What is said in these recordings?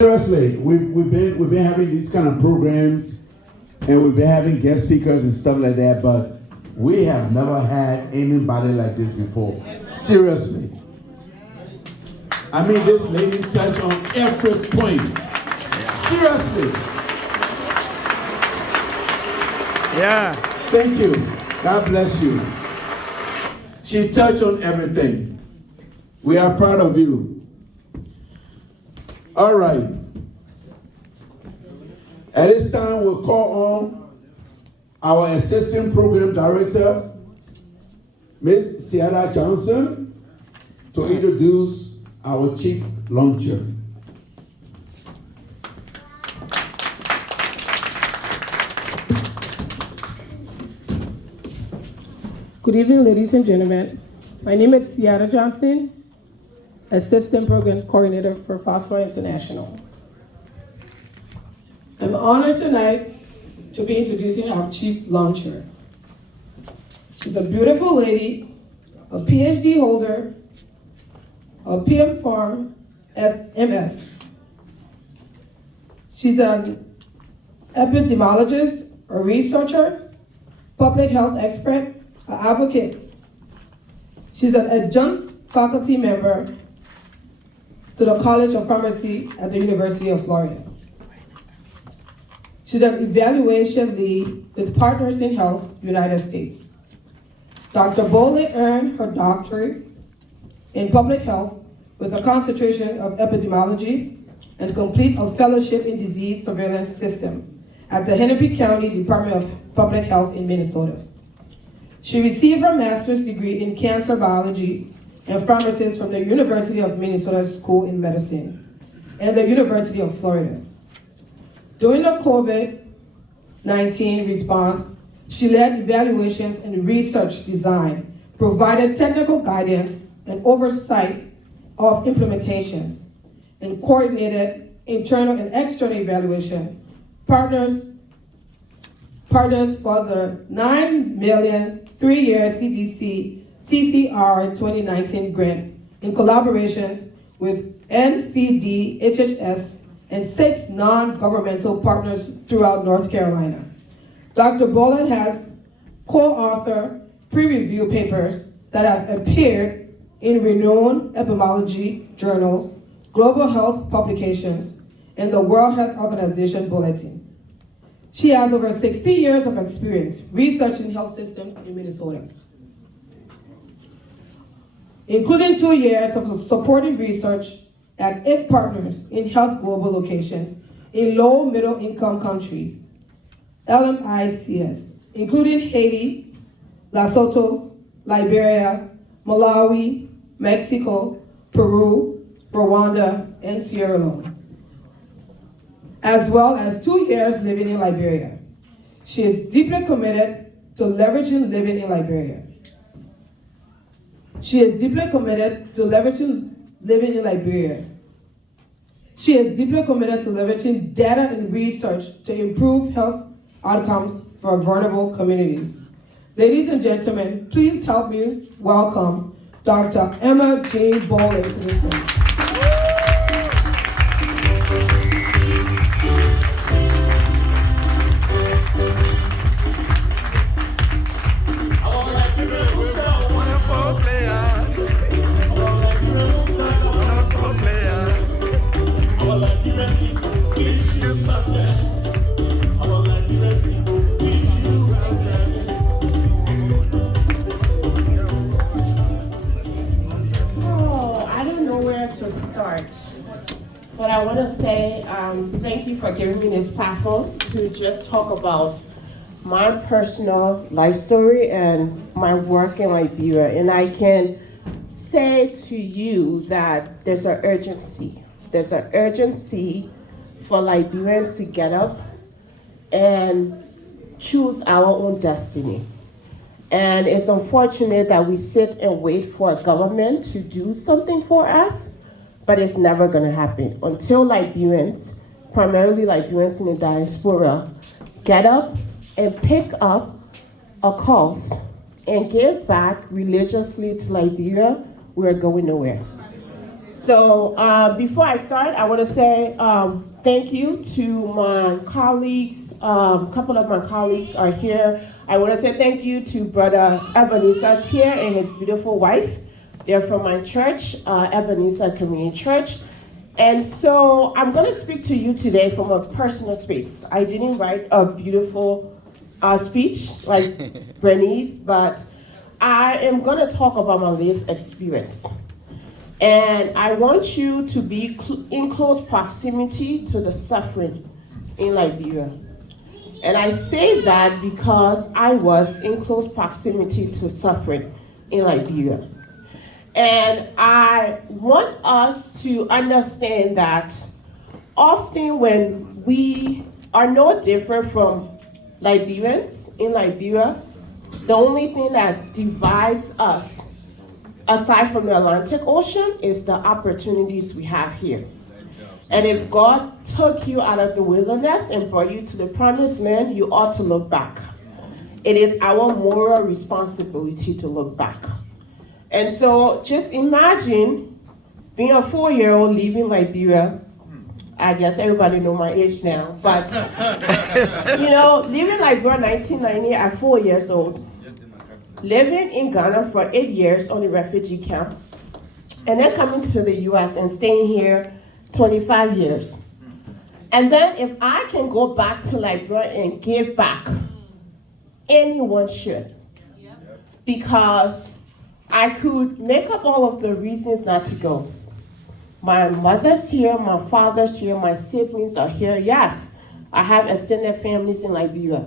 Seriously, we've been having these kind of programs, and we've been having guest speakers and stuff like that, but we have never had anybody like this before. Seriously. I mean, this lady touched on every point. Seriously. Yeah. Thank you. God bless you. She touched on everything. We are proud of you. All right. At this time, we'll call on our Assistant Program Director, Ms. Ciara Johnson, to introduce our Chief Launcher. Good evening, ladies and gentlemen. My name is Ciara Johnson, Assistant Program Coordinator for Falswar International. I'm honored tonight to be introducing our Chief Launcher. She's a beautiful lady, a PhD holder, a PM Pharm MS. She's an epidemiologist, a researcher, public health expert, an advocate. She's an adjunct faculty member to the College of Pharmacy at the University of Florida. She's an evaluation lead with Partners in Health, United States. Dr. Boley earned her doctorate in public health with a concentration of epidemiology and complete a fellowship in disease surveillance system at the Hennepin County Department of Public Health in Minnesota. She received her master's degree in cancer biology and pharmacist from the University of Minnesota School in Medicine and the University of Florida. During the COVID-19 response, she led evaluations and research design, provided technical guidance and oversight of implementations, and coordinated internal and external evaluation, partners for the $9 million 3-year CDC CCR 2019 grant in collaborations with NCD, HHS, and 6 non-governmental partners throughout North Carolina. Dr. Boley has co-authored peer-reviewed papers that have appeared in renowned epidemiology journals, global health publications, and the World Health Organization Bulletin. She has over 60 years of experience researching health systems in Minnesota, including 2 years of supporting research at 8 partners in health global locations in low middle income countries, LMICs, including Haiti, Lesotho, Liberia, Malawi, Mexico, Peru, Rwanda, and Sierra Leone, as well as 2 years living in Liberia. She is deeply committed to leveraging living in Liberia. She is deeply committed to leveraging living in Liberia. She is deeply committed to leveraging data and research to improve health outcomes for vulnerable communities. Ladies and gentlemen, please help me welcome Dr. Emma Jean Boley to the stage. But I want to say thank you for giving me this platform to just talk about my personal life story and my work in Liberia. And I can say to you that there's an urgency. There's an urgency for Liberians to get up and choose our own destiny. And it's unfortunate that we sit and wait for a government to do something for us, but it's never gonna happen until Liberians, primarily Liberians in the diaspora, get up and pick up a cause and give back religiously to Liberia. We're going nowhere. So before I start, I want to say thank you to my colleagues. A couple of my colleagues are here. I want to say thank you to Brother Ebenezer Tier and his beautiful wife. They're from my church, Ebenezer Community Church. And so I'm going to speak to you today from a personal space. I didn't write a beautiful speech like Bernice, but I am going to talk about my lived experience. And I want you to be in close proximity to the suffering in Liberia. And I say that because I was in close proximity to suffering in Liberia. And I want us to understand that often when we are no different from Liberians in Liberia, the only thing that divides us, aside from the Atlantic Ocean, is the opportunities we have here. And if God took you out of the wilderness and brought you to the promised land, you ought to look back. It is our moral responsibility to look back. And so just imagine being a 4-year-old leaving Liberia. I guess everybody know my age now, but leaving Liberia 1990 at 4 years old, living in Ghana for 8 years on a refugee camp, and then coming to the US and staying here 25 years. And then if I can go back to Liberia and give back, anyone should. Because I could make up all of the reasons not to go. My mother's here, my father's here, my siblings are here. Yes, I have extended families in Liberia.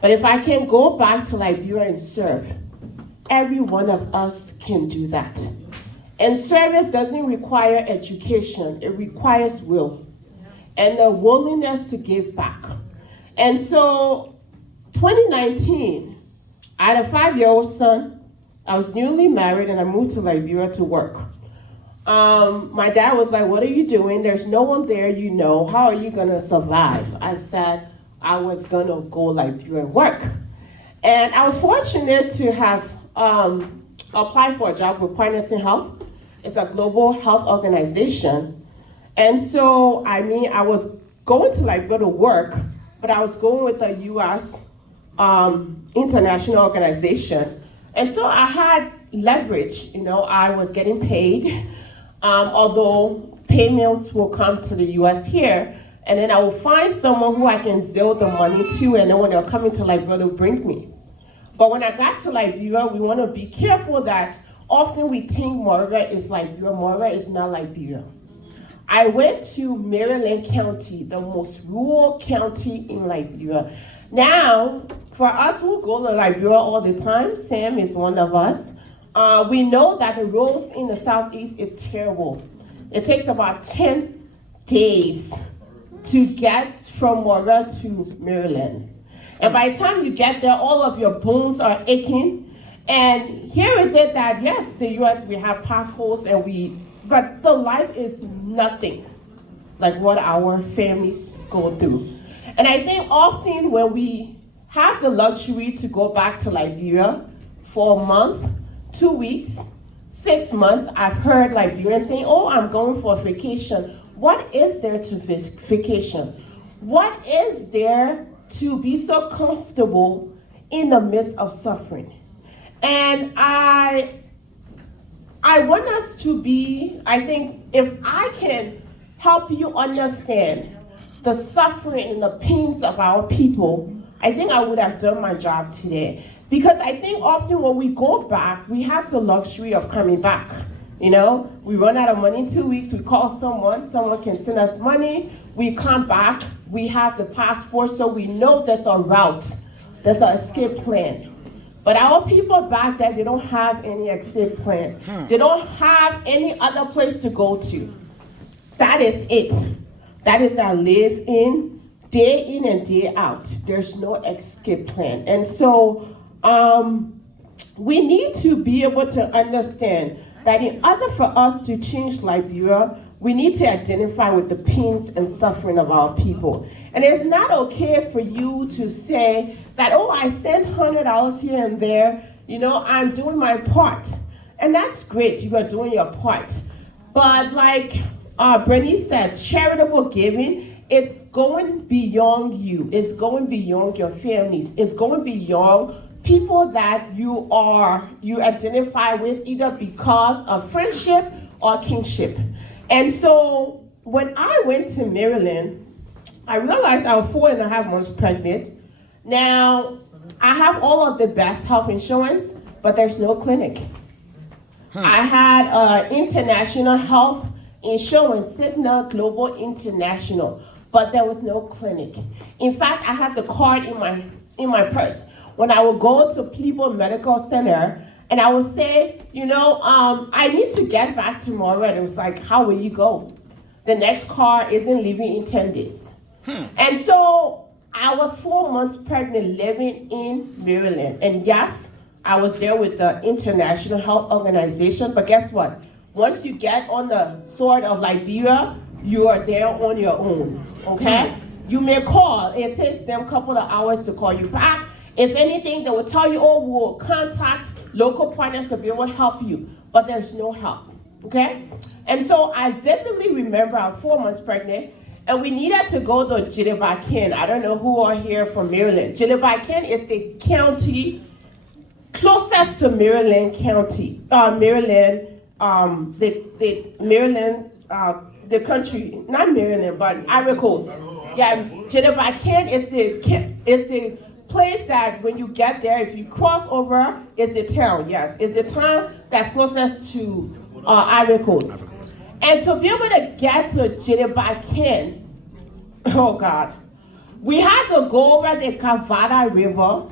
But if I can go back to Liberia and serve, every one of us can do that. And service doesn't require education, it requires will and the willingness to give back. And so 2019, I had a 5-year-old son. I was newly married and I moved to Liberia to work. My dad was like, "What are you doing? There's no one there, How are you gonna survive?" I said, I was gonna go Liberia and work. And I was fortunate to have applied for a job with Partners in Health. It's a global health organization. And so, I was going to Liberia to work, but I was going with a US international organization. And so I had leverage, I was getting paid, although payments will come to the US here, and then I will find someone who I can Zelle the money to, and then when they're coming to Liberia, they'll bring me. But when I got to Liberia, we want to be careful that often we think Monrovia is Liberia. Monrovia is not Liberia. I went to Maryland County, the most rural county in Liberia. Now, for us who go to Liberia all the time, Sam is one of us, we know that the roads in the southeast is terrible. It takes about 10 days to get from Monrovia to Maryland. And by the time you get there, all of your bones are aching. And here is it that, yes, the US, we have potholes but the life is nothing like what our families go through. And I think often when we have the luxury to go back to Liberia for a month, 2 weeks, 6 months, I've heard Liberians saying, "Oh, I'm going for a vacation." What is there to vacation? What is there to be so comfortable in the midst of suffering? And I want us to be, I think, if I can help you understand the suffering and the pains of our people, I think I would have done my job today. Because I think often when we go back, we have the luxury of coming back. We run out of money in 2 weeks, we call someone can send us money, we come back, we have the passport, so we know there's a route, there's an escape plan. But our people back there, they don't have any escape plan. They don't have any other place to go to. That is it. That is their live in, day in and day out. There's no escape plan. And so we need to be able to understand that in order for us to change Liberia, we need to identify with the pains and suffering of our people. And it's not okay for you to say that, "Oh, I sent $100 here and there, I'm doing my part." And that's great, you are doing your part. But like Brittany said, charitable giving, it's going beyond you. It's going beyond your families. It's going beyond people that you identify with either because of friendship or kinship. And so when I went to Maryland, I realized I was 4.5 months pregnant. Now, I have all of the best health insurance, but there's no clinic. I had international health insurance, Cigna Global International, but there was no clinic. In fact, I had the card in my purse. When I would go to Plebo Medical Center, and I would say, I need to get back tomorrow, and it was like, how will you go? The next car isn't leaving in 10 days. And so I was 4 months pregnant living in Maryland. And yes, I was there with the International Health Organization, but guess what? Once you get on the sword of Liberia, you are there on your own, okay? You may call. It takes them a couple of hours to call you back. If anything, they will tell you, we'll contact local partners to be able to help you, but there's no help, okay? And so I vividly remember I was 4 months pregnant, and we needed to go to Jilibakin. I don't know who are here from Maryland. Jilibakin is the county closest to Maryland County. The country, not Maryland, but Ivory Coast. Yeah, Jilibakin is the place that when you get there, if you cross over, is the town. Yes, it's the town that's closest to Ivory Coast. And to be able to get to Jilibakin, oh God, we had to go over the Kavada River,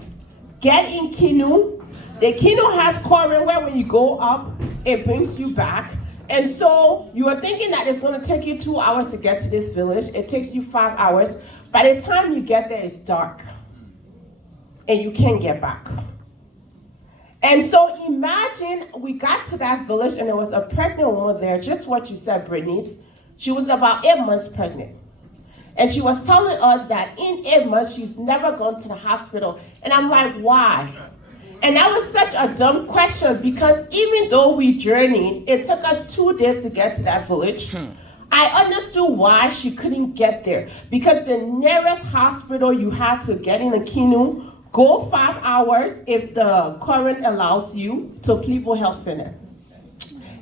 get in canoe. The canoe has current where when you go up, it brings you back. And so you are thinking that it's going to take you 2 hours to get to this village. It takes you 5 hours. By the time you get there, it's dark. And you can't get back. And so imagine we got to that village and there was a pregnant woman there, just what you said, Brittany. She was about 8 months pregnant. And she was telling us that in 8 months, she's never gone to the hospital. And I'm like, why? And that was such a dumb question because even though we journeyed, it took us 2 days to get to that village. I understood why she couldn't get there. Because the nearest hospital you had to get in a canoe, go 5 hours if the current allows you to Plebo Health Center.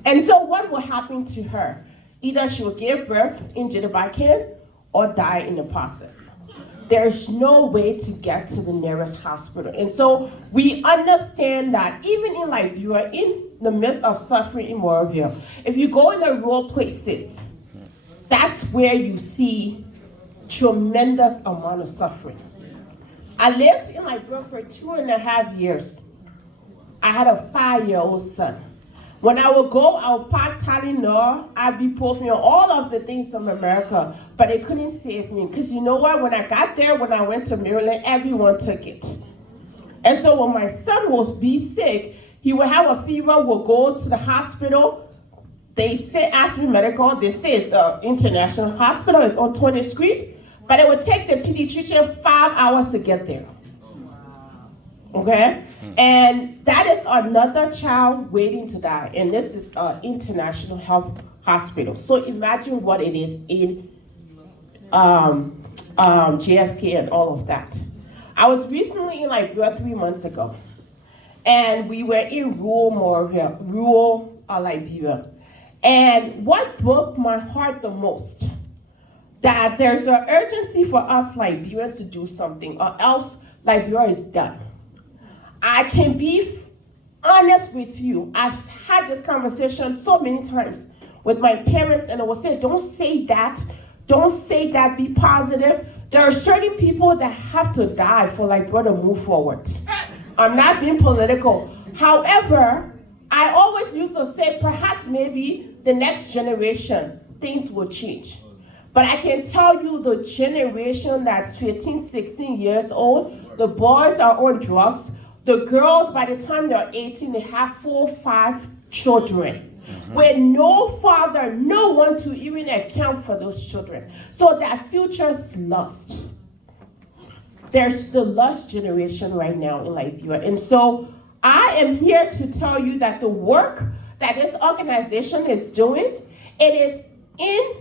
And so what will happen to her? Either she will give birth in Jilibakin or die in the process. There's no way to get to the nearest hospital. And so we understand that even in Liberia, in the midst of suffering in Moravia, if you go in the rural places, that's where you see tremendous amount of suffering. I lived in Liberia for 2.5 years. I had a 5-year-old son. When I would go, I would pack Tylenol, ibuprofen, all of the things from America, but it couldn't save me. Because you know what? When I got there, when I went to Maryland, everyone took it. And so when my son was sick, he would have a fever, would go to the hospital. They say, ask me medical, they say it's an international hospital, it's on 20th Street, but it would take the pediatrician 5 hours to get there. Okay? And that is another child waiting to die. And this is an international health hospital. So imagine what it is in JFK and all of that. I was recently in Liberia 3 months ago. And we were in rural Liberia. And what broke my heart the most, that there's an urgency for us Liberians to do something, or else Liberia is done. I can be honest with you. I've had this conversation so many times with my parents, and I will say, don't say that, be positive. There are certain people that have to die for Liberia to move forward. I'm not being political. However, I always used to say, perhaps maybe the next generation, things will change. But I can tell you the generation that's 15, 16 years old, the boys are on drugs. The girls, by the time they're 18, they have 4 or 5 children. With no father, no one to even account for those children. So that future is lost. There's the lost generation right now in Liberia. And so I am here to tell you that the work that this organization is doing It is in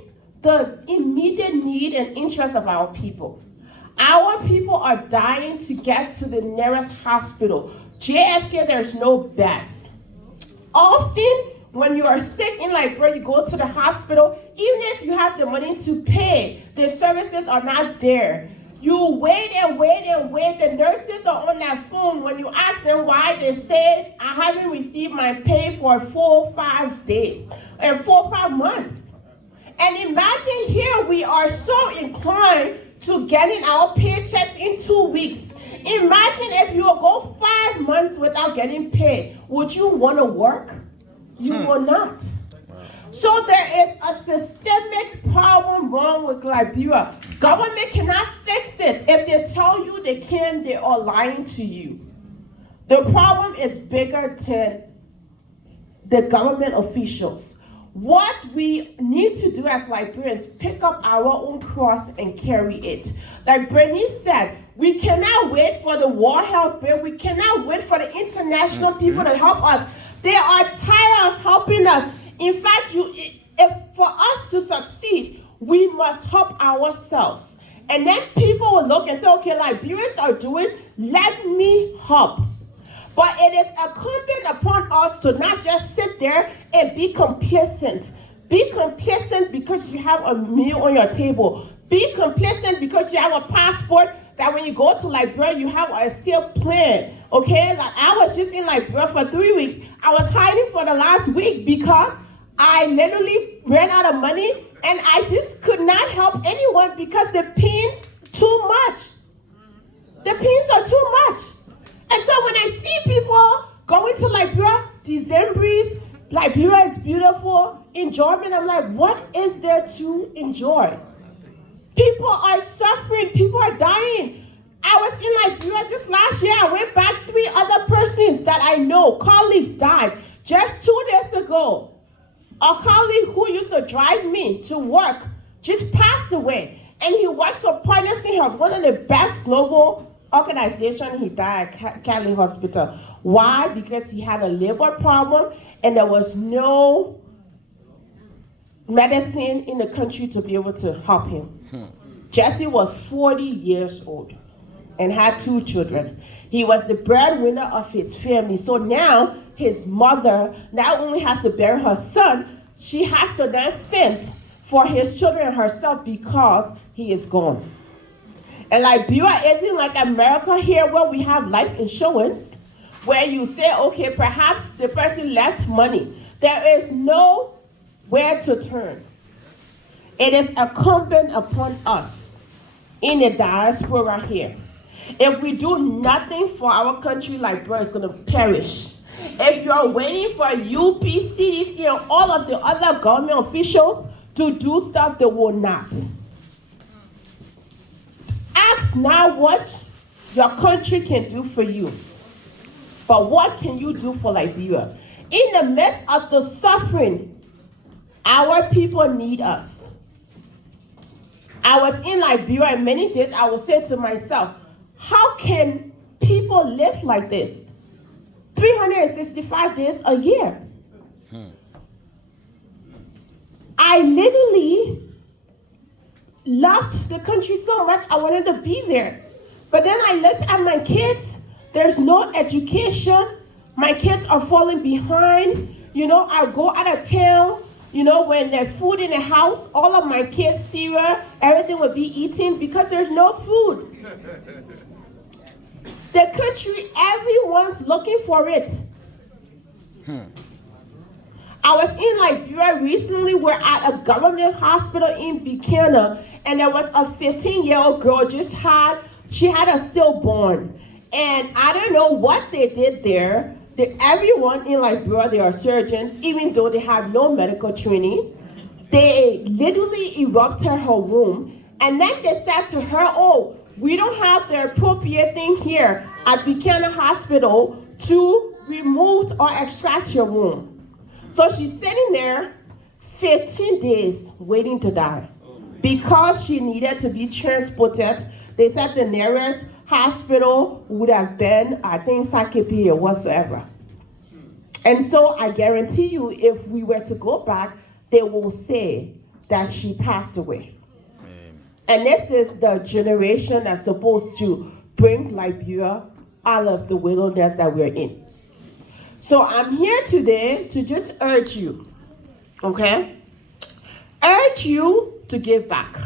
the immediate need and interest of our people. Our people are dying to get to the nearest hospital. JFK, there's no beds. Often, when you are sick in Liberia, you go to the hospital, even if you have the money to pay, the services are not there. You wait and wait and wait. The nurses are on that phone. When you ask them why, they say, I haven't received my pay for 4 or 5 days, and 4 or 5 months. And imagine here we are so inclined to getting our paychecks in 2 weeks. Imagine if you will go 5 months without getting paid. Would you want to work? You will not. So there is a systemic problem wrong with Liberia. Government cannot fix it. If they tell you they can, they are lying to you. The problem is bigger than the government officials. What we need to do as Liberians, pick up our own cross and carry it. Like Bernice said, we cannot wait for the World Health Bill. We cannot wait for the international people to help us. They are tired of helping us. In fact, if for us to succeed, we must help ourselves. And then people will look and say, okay, Liberians are doing, let me help. But it is incumbent upon us to not just sit there and be complacent. Be complacent because you have a meal on your table. Be complacent because you have a passport that when you go to Liberia, you have a escape plan. Okay, like I was just in Liberia for 3 weeks. I was hiding for the last week because I literally ran out of money and I just could not help anyone because the pains too much. The pains are too much. And so when I see people going to Liberia, December's, Liberia is beautiful, enjoyment, I'm like, what is there to enjoy? People are suffering, people are dying. I was in Liberia just last year. I went back, 3 other persons that I know, colleagues died. Just 2 days ago, a colleague who used to drive me to work just passed away. And he works for Partners in Health, one of the best global organizations. He died at Cali Hospital. Why? Because he had a liver problem and there was no medicine in the country to be able to help him. Jesse was 40 years old and had 2 children. He was the breadwinner of his family. So now his mother not only has to bury her son, she has to then fend for his children and herself because he is gone. And Liberia isn't like America here where we have life insurance, where you say, okay, perhaps the person left money. There is nowhere to turn. It is incumbent upon us in the diaspora here. If we do nothing for our country, Liberia is going to perish. If you are waiting for UP, CDC, and all of the other government officials to do stuff, they will not. Ask now what your country can do for you. But what can you do for Liberia? In the midst of the suffering, our people need us. I was in Liberia and many days I would say to myself, how can people live like this? 365 days a year. I literally loved the country so much, I wanted to be there. But then I looked at my kids, there's no education, my kids are falling behind. You know, I go out of town, you know, when there's food in the house, all of my kids' cereal, everything will be eaten because there's no food. The country, everyone's looking for it. I was in Liberia recently. We're at a government hospital in Buchanan, and there was a 15-year-old girl she had a stillborn. And I don't know what they did there. Everyone in Liberia, they are surgeons, even though they have no medical training. They literally erupted her womb, and then they said to her, oh, we don't have the appropriate thing here at Buchanan Hospital to remove or extract your womb. So she's sitting there 15 days waiting to die because she needed to be transported. They said the nearest hospital would have been, I think, Sakepi or whatsoever. And so I guarantee you, if we were to go back they will say that she passed away. And this is the generation that's supposed to bring Liberia out of the wilderness that we're in. So I'm here today to just urge you, okay? Urge you to give back.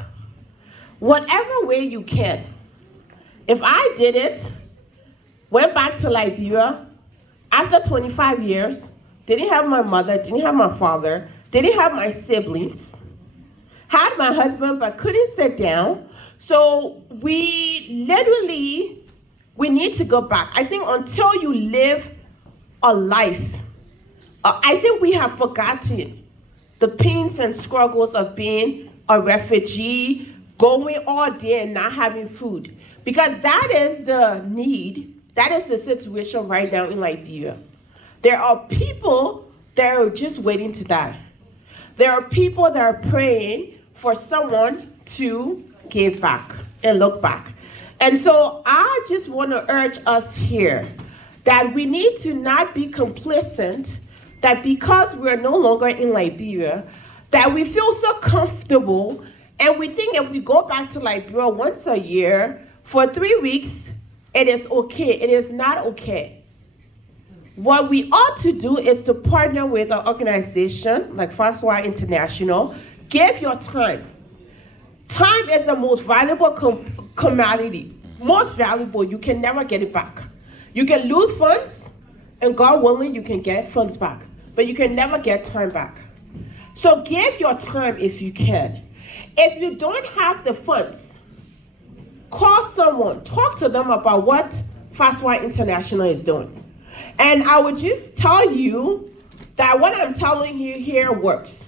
Whatever way you can. If I did it, went back to Liberia after 25 years, didn't have my mother, didn't have my father, didn't have my siblings, had my husband but couldn't sit down. So we need to go back. I think until you live a life, I think we have forgotten the pains and struggles of being a refugee, going all day and not having food. Because that is the need, that is the situation right now in Liberia. There are people that are just waiting to die. There are people that are praying for someone to give back and look back. And so I just want to urge us here that we need to not be complacent, that because we're no longer in Liberia, that we feel so comfortable and we think if we go back to Liberia once a year for 3 weeks, it is okay. It is not okay. What we ought to do is to partner with an organization like Falswar International. Give your time. Time is the most valuable commodity. Most valuable, you can never get it back. You can lose funds, and God willing, you can get funds back. But you can never get time back. So give your time if you can. If you don't have the funds, call someone, talk to them about what Falswar International is doing. And I would just tell you that what I'm telling you here works.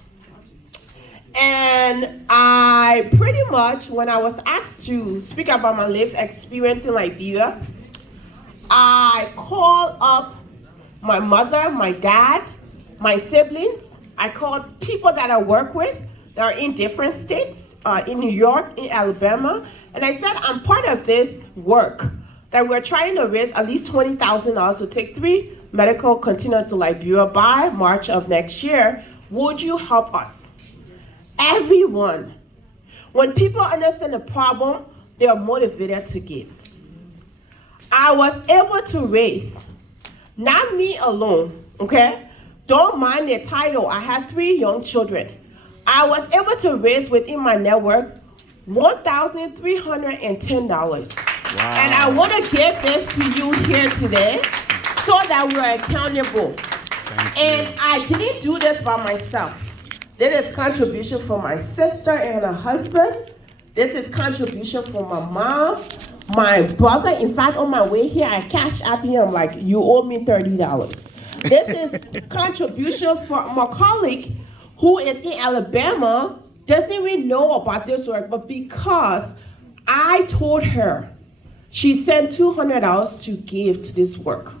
And I pretty much, when I was asked to speak about my life experience in Liberia, I called up my mother, my dad, my siblings. I called people that I work with that are in different states, in New York, in Alabama. And I said, I'm part of this work that we're trying to raise at least $20,000 to take 3 medical containers to Liberia by March of next year. Would you help us? Everyone. When people understand the problem, they are motivated to give. I was able to raise, not me alone, okay? Don't mind the title. I have 3 young children. I was able to raise within my network $1,310. Wow. And I want to give this to you here today so that we're accountable. And I didn't do this by myself. This is contribution from my sister and her husband. This is contribution from my mom, my brother. In fact, on my way here, I cashed up him. I'm like, you owe me $30. This is contribution from my colleague who is in Alabama, doesn't even know about this work, but because I told her, she sent $200 to give to this work.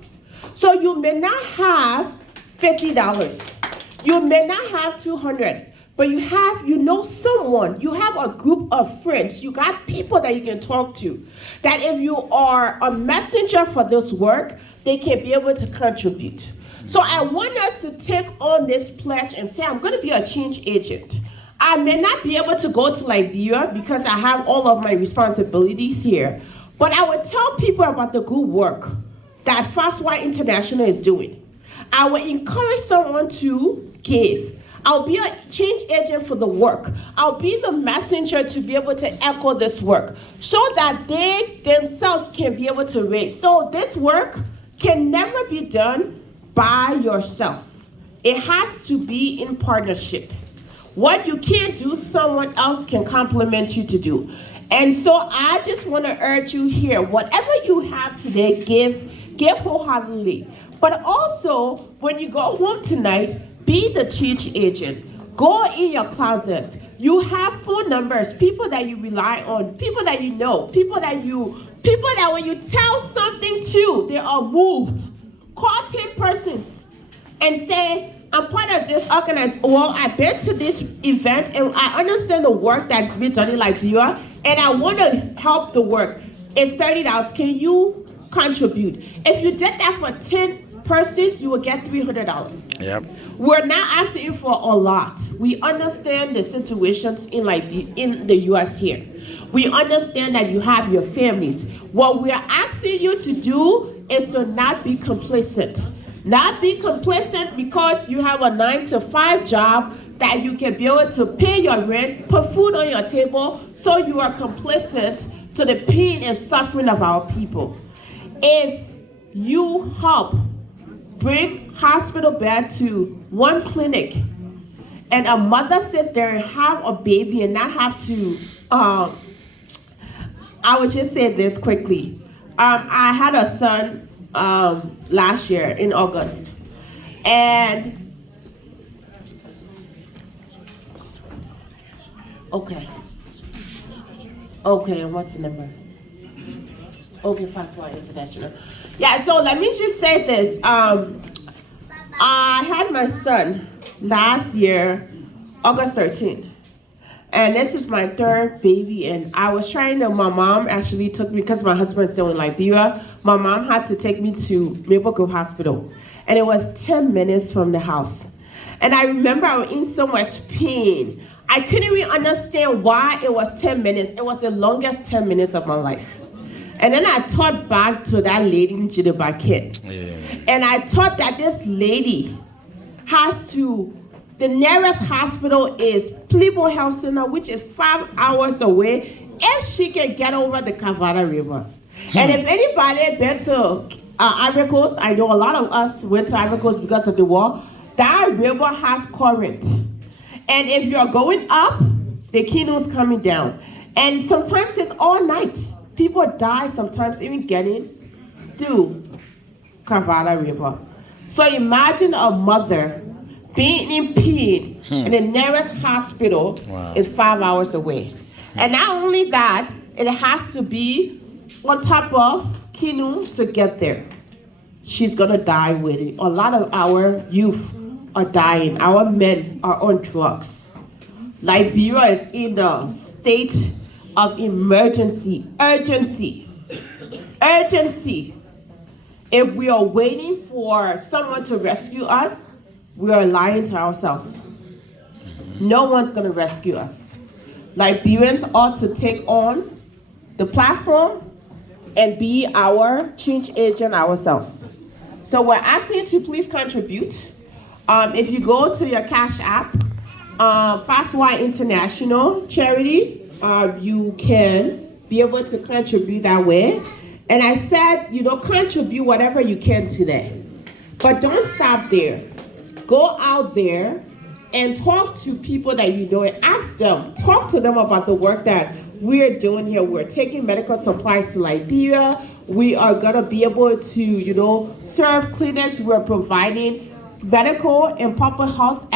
So you may not have $50. You may not have $200, but you know someone, you have a group of friends, you got people that you can talk to, that if you are a messenger for this work, they can be able to contribute. So I want us to take on this pledge and say, I'm going to be a change agent. I may not be able to go to Liberia because I have all of my responsibilities here, but I would tell people about the good work that Falswar International is doing. I will encourage someone to give. I'll be a change agent for the work. I'll be the messenger to be able to echo this work so that they themselves can be able to raise. So this work can never be done by yourself. It has to be in partnership. What you can't do, someone else can complement you to do. And so I just want to urge you here, whatever you have today, give wholeheartedly. But also, when you go home tonight, be the change agent. Go in your closet. You have phone numbers, people that you rely on, people that you know, people that when you tell something to, they are moved. Call 10 persons and say, I'm part of this organization. Well, I've been to this event and I understand the work that's been done in Liberia and I want to help the work. It's $30. Can you contribute? If you did that for 10 persons, you will get $300. Yep. We're not asking you for a lot. We understand the situations in the U.S. here. We understand that you have your families. What we are asking you to do is to not be complacent. Not be complacent because you have a 9-to-5 job that you can be able to pay your rent, put food on your table, so you are complacent to the pain and suffering of our people. If you help bring hospital bed to one clinic and a mother sits there and have a baby and not have to, I would just say this quickly. I had a son last year in August, and okay, and what's the number? Okay, Falswar International. Yeah, so let me just say this. I had my son last year, August 13th. And this is my third baby, and I was trying to, my mom actually took me, because my husband's still in Liberia, my mom had to take me to Maple Grove Hospital. And it was 10 minutes from the house. And I remember I was in so much pain. I couldn't even understand why it was 10 minutes. It was the longest 10 minutes of my life. And then I thought back to that lady in Jideba Kid. Yeah. And I thought that this lady has to, the nearest hospital is Plibo Health Center, which is 5 hours away, if she can get over the Cavada River. And if anybody been to Ivory Coast, I know a lot of us went to Ivory Coast because of the war, that river has current. And if you're going up, the canoe's coming down. And sometimes it's all night. People die sometimes even getting through Cavada River. So imagine a mother being in pain, and the nearest hospital is 5 hours away. And not only that, it has to be on top of canoe to get there. She's gonna die with it. A lot of our youth are dying. Our men are on drugs. Liberia is in a state of emergency, urgency. If we are waiting for someone to rescue us, we are lying to ourselves. No one's gonna rescue us. Liberians ought to take on the platform and be our change agent ourselves. So we're asking you to please contribute. If you go to your Cash App, Falswar International Charity, you can be able to contribute that way. And I said, contribute whatever you can today. But don't stop there. Go out there and talk to people that you know and ask them. Talk to them about the work that we're doing here. We're taking medical supplies to Liberia. We are going to be able to, serve clinics. We're providing medical and public health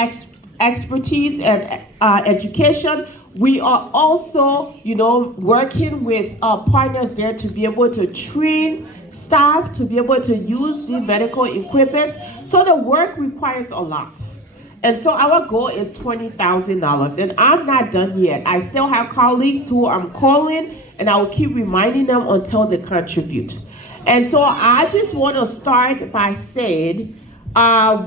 expertise and education. We are also, working with partners there to be able to train staff to be able to use the medical equipment. So the work requires a lot. And so our goal is $20,000. And I'm not done yet. I still have colleagues who I'm calling, and I will keep reminding them until they contribute. And so I just want to start by saying,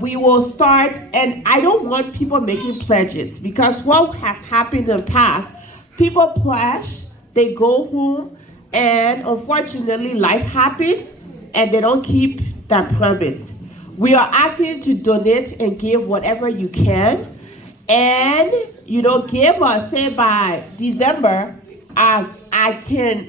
we will start, and I don't want people making pledges, because what has happened in the past, people pledge, they go home, and unfortunately life happens, and they don't keep that promise. We are asking you to donate and give whatever you can, and give us, say by December, I can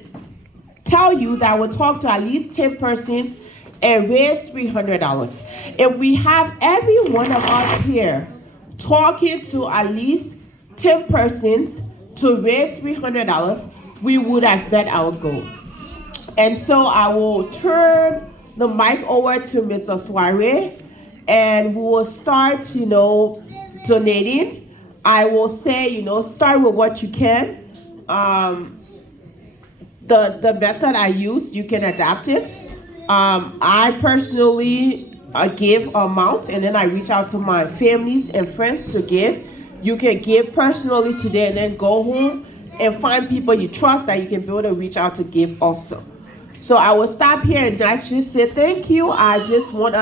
tell you that we'll talk to at least 10 persons and raise $300. If we have every one of us here talking to at least 10 persons to raise $300, we would have met our goal. And so I will turn the mic over to Mr. Soiree, and we will start, donating. I will say, start with what you can. The method I use, you can adapt it. I personally give amount, and then I reach out to my families and friends to give. You can give personally today and then go home and find people you trust that you can be able to reach out to give also. So I will stop here and just say thank you. I just want us